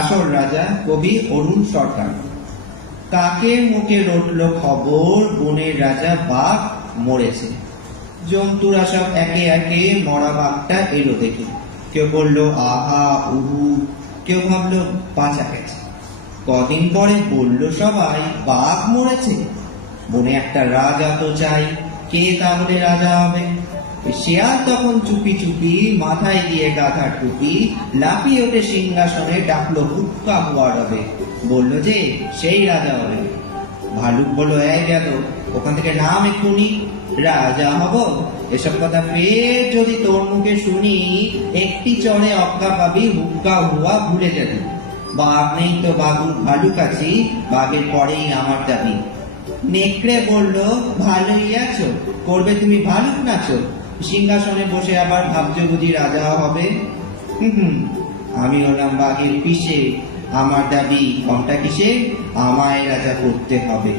আসল রাজা কবি অরুণ সরকার। কাকের মুখে রটল খবর বনের রাজা বাঘ মরেছে। জন্তুরা সব একে একে মরা বাঘটা এলো দেখে। কেউ বলল আহা উহু, কেউ ভাবলো বাঁচা গেছে। কদিন পরে বলল সবাই বাঘ মরেছে, বনে একটা রাজা তো চাই, কে তাহলে রাজা হবে? শিয়াল তখন চুপি চুপি মাথায় দিয়ে গাধার টুপি লাফিয়ে ওঠে সিংহাসনে, ডাকলো হুক্কা হুয়া রবে, বলল যে সেই রাজা হবে। ভালুক বলল এই গেল ওখান থেকে নাম এক্ষুনি, রাজা হব এসব কথা ফের যদি তোর মুখে শুনি, একটি চড়ে অক্কা পাবি, হুক্কা হুয়া ভুলে যাবি। বাঘ নেই তো ভালুক আছি, বাঘের পরেই আমার দাবি। নেকড়ে বলল ভালোই আছো, করবে তুমি ভালুক নাচো, সিংহাসনে বসে আবার ভাবছো বুঝি রাজা হবে? আমি হলাম বাঘের পিসে, আমার দাবি কমটা কিসে, আমায় রাজা করতে হবে।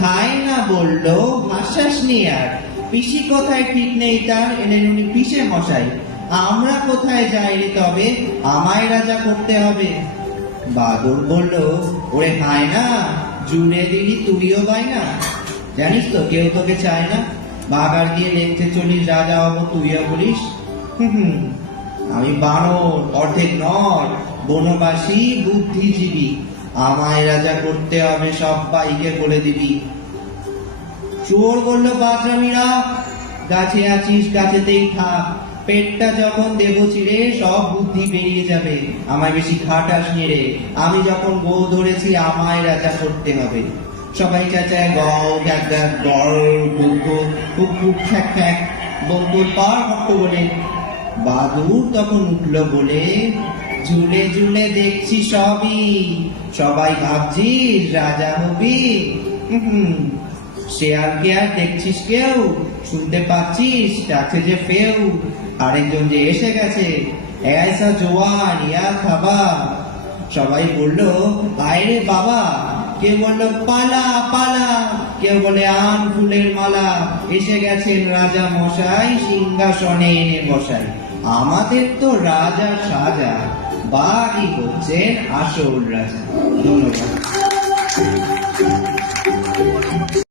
হায় না বলল হাসাস নি আর, পিসি কোথায় ঠিক নেই তার, এলেন উনি পিসে মশাই, আমরা কোথায় যাই রে তবে, আমায় রাজা করতে হবে। বাদর বলল ওরে হায় না, জুড়ে দিলি তুইও বাই না, জানিস তো কেউ তোকে চায় না, বাগার দিয়ে লেখতে চলিস রাজা হবো তুইও বলিস। আমি বানর অর্ধেক নর, বনবাসী বুদ্ধিজীবী, আমায় রাজা করতে হবে সবাইকে বলে দিবি। চোর বলল বাজরামিরা, গাছে আছিস গাছেতেই থাক, পেটটা যখন দেব চিরে সব বুদ্ধি বেরিয়ে যাবে, আমায় বেশি খাটাস রে, আমি যখন গো ধরেছি আমায় রাজা করতে হবে। সবাই চাচায় গও গ্যাক গ্যাক গড় গুগ খুব খুব খ্যাক খ্যাক, বন্ধুর পার ভক্ত বলে। বাদুর তখন উঠল বলে ঝুলে ঝুলে দেখছি সবই, সবাই ভাবছিস রাজা হবি। শেয়ালকে আর দেখছিস কেউ, শুনতে পাচ্ছিস ডাকছে যে ফেউ, আরেকজন যে এসে গেছে এসা জোয়ান ইয়া খাবা। সবাই বলল আয়রে বাবা, কেউ বলল পালা পালা, কেউ বলে আন ফুলের মালা, এসে গেছেন রাজা মশাই, সিংহাসনে এনে বসাই, আমাদের তো রাজা সাজা, বাঘই হচ্ছেন আসল রাজা। ধন্যবাদ।